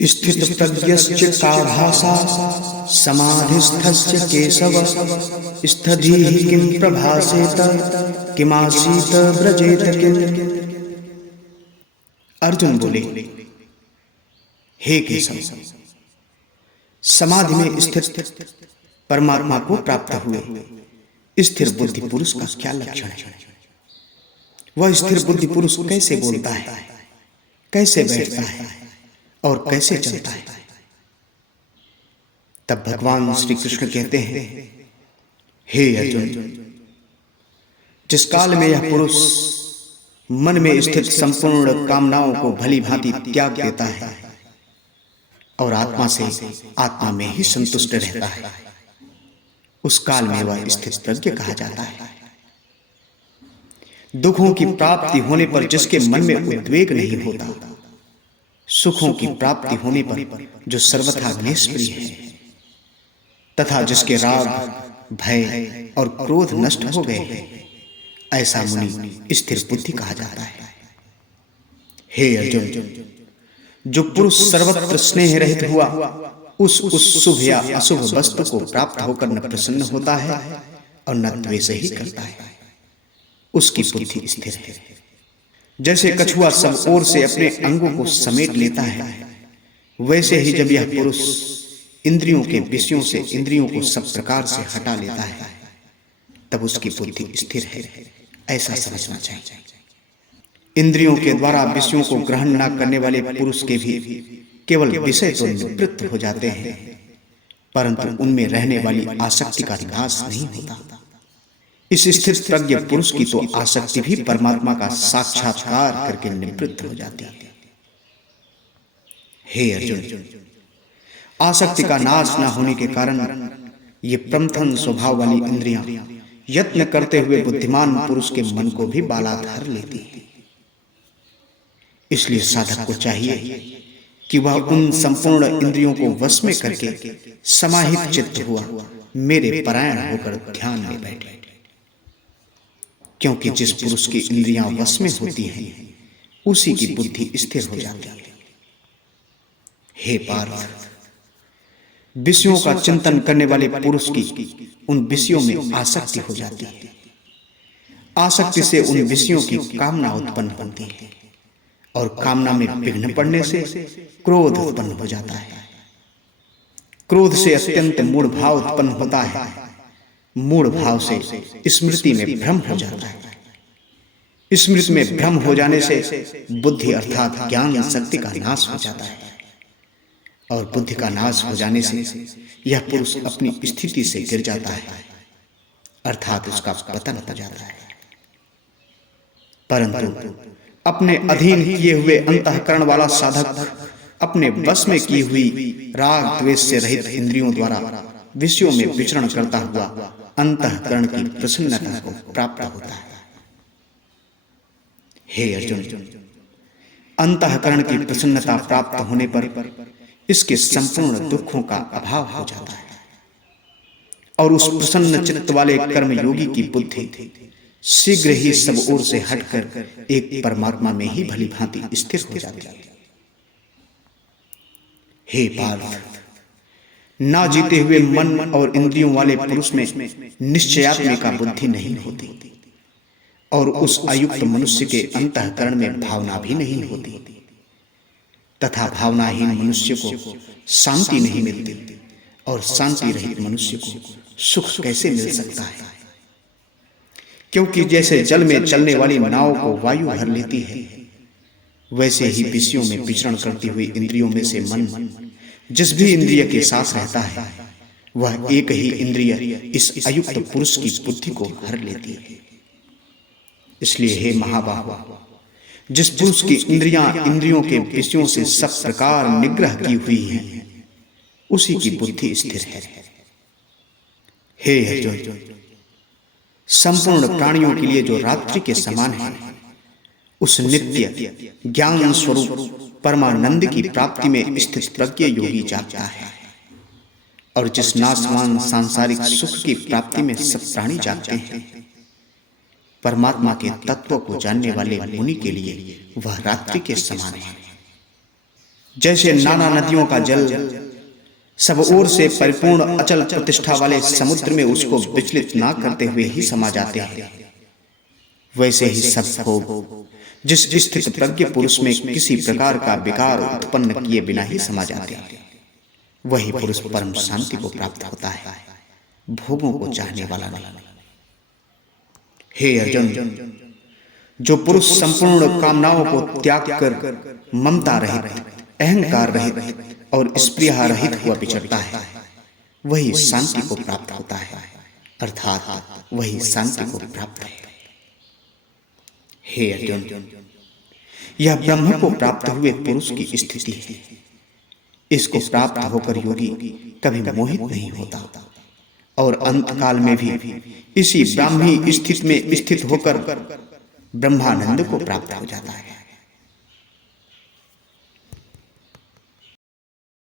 स्थितप्रज्ञश्च काभासा समाधिस्थस्य केशव स्थधिः किं प्रभासेत किमासीत व्रजेत किम। अर्जुन बोले, हे केशव, समाधि में स्थित परमात्मा को प्राप्त हुए स्थिर बुद्धि पुरुष का क्या लक्षण है? वह स्थिर बुद्धि पुरुष कैसे बोलता है, कैसे बैठता है और कैसे चलता है? तब भगवान श्री कृष्ण कहते हैं, हे अर्जुन, जिस काल में यह पुरुष मन में स्थित संपूर्ण कामनाओं को भली भांति त्याग देता है और आत्मा से आत्मा में ही संतुष्ट रहता है, उस काल में वह स्थित प्रज्ञ कहा जाता है। दुखों की प्राप्ति होने पर जिसके मन में उद्वेग नहीं होता, सुखों की प्राप्ति होने पर जो सर्वथा निष्प्रिय है, तथा जिसके राग, भय और क्रोध नष्ट हो गए हैं, ऐसा मुनि स्थिर बुद्धि कहा जाता है। हे अर्जुन, जो पुरुष सर्वत्र स्नेह रहित हुआ उस शुभ या अशुभ वस्तु को प्राप्त होकर न प्रसन्न होता है और न द्वेष ही करता है, उसकी बुद्धि स्थिर है। जैसे कछुआ सब ओर से अपने अंगों को समेट लेता है, वैसे ही जब यह पुरुष इंद्रियों के विषयों से इंद्रियों को सब प्रकार से हटा लेता है, तब उसकी बुद्धि स्थिर है, ऐसा समझना चाहिए। इंद्रियों के द्वारा विषयों को ग्रहण न करने वाले पुरुष के भी केवल विषय तो निवृत्त हो जाते हैं, परंतु उनमें रहने वाली आसक्ति का नाश नहीं होता। इस स्थिर प्रज्ञ पुरुष की तो आसक्ति भी परमात्मा का साक्षात्कार करके निवृत्त हो जाती है। हे अर्जुन, आसक्ति का नाश न होने के कारण ये प्रमथन स्वभाव वाली इंद्रियां यत्न करते हुए बुद्धिमान पुरुष के मन को भी बालाधर लेती है। इसलिए साधक को चाहिए कि वह उन संपूर्ण इंद्रियों को वश में करके समाहित चित्त हुआ मेरे परायण होकर ध्यान में बैठे, क्योंकि जिस पुरुष की इंद्रियां वश में होती हैं, उसी की बुद्धि स्थिर हो जाती है। हे पार्थ, विषयों का चिंतन करने वाले पुरुष की उन विषयों में आसक्ति हो जाती है। आसक्ति से उन विषयों की कामना उत्पन्न होती है और कामना में विघ्न पड़ने से क्रोध उत्पन्न हो जाता है। क्रोध से अत्यंत मूढ़ भाव उत्पन्न होता है। मूढ़ भाव से स्मृति में भ्रम हो जाता है। स्मृति में भ्रम हो जाने से बुद्धि अर्थात ज्ञान शक्ति का नाश हो जाता है और बुद्धि का नाश हो जाने से यह पुरुष अपनी स्थिति से गिर जाता है, अर्थात उसका पतन हो जाता है। परंतु अपने अधीन किए हुए अंतःकरण वाला साधक अपने वश में की हुई राग द्वेष से रहित इंद्रियों द्वारा विषयों में विचरण करता हुआ अंतःकरण की प्रसन्नता को प्राप्त होता है। हे अर्जुन, अंतःकरण की प्रसन्नता प्राप्त होने पर इसके संपूर्ण दुखों का अभाव हो जाता है और उस प्रसन्न चित्त वाले कर्म योगी की बुद्धि शीघ्र ही सब ओर से हटकर एक परमात्मा में ही भली भांति स्थिर हो जाती है। हे पार्थ, ना जीते हुए मन और इंद्रियों वाले पुरुष में निश्चयात्मिका बुद्धि नहीं होती और उस अयुक्त मनुष्य के अंतःकरण में भावना भी नहीं होती, तथा भावनाहीन मनुष्य को शांति नहीं मिलती और शांति रहित मनुष्य को सुख कैसे मिल सकता है? क्योंकि जैसे जल में चलने वाली नाव को वायु भर लेती है, वैसे ही विषयों में विचरण करती हुई इंद्रियों में से मन जिस भी इंद्रिय के साथ रहता है, वह एक ही इंद्रिय इस अयुक्त पुरुष की बुद्धि को हर लेती है। इसलिए हे महाबाहो, जिस पुरुष की इंद्रियां इंद्रियों के विषयों से सब प्रकार निग्रह की हुई हैं, उसी की बुद्धि स्थिर है। हे अर्जुन, संपूर्ण प्राणियों के लिए जो रात्रि के समान है, उस नित्य ज्ञान स्वरूप परमानंद की प्राप्ति में स्थित प्रज्ञ योगी जागता है और जिस नाशवान सांसारिक सुख की प्राप्ति में सब प्राणी जागते हैं, परमात्मा के तत्व को जानने वाले मुनि के लिए वह रात्रि के समान है। जैसे नाना नदियों का जल सब ओर से परिपूर्ण अचल प्रतिष्ठा वाले समुद्र में उसको विचलित ना करते हुए ही समा जाते हैं, वैसे ही सब भोग जिस स्थित प्रज्ञ पुरुष में किसी प्रकार का विकार उत्पन्न किए बिना ही समा जाते हैं, वही पुरुष परम शांति को प्राप्त होता है, भोगों को चाहने वाला नहीं। हे अर्जुन, जो पुरुष संपूर्ण कामनाओं को त्याग कर ममता रहित, अहंकार रहित और स्पृहा रहित हुआ विचरता है, वही शांति को प्राप्त होता है, अर्थात वही शांति को प्राप्त है। हे अर्जुन, यह ब्रह्म को प्राप्त हुए पुरुष की स्थिति है। इसको प्राप्त होकर योगी कभी मोहित नहीं होता और अंत काल में भी इसी ब्राह्मी स्थिति में स्थित होकर ब्रह्मानंद को प्राप्त हो जाता है।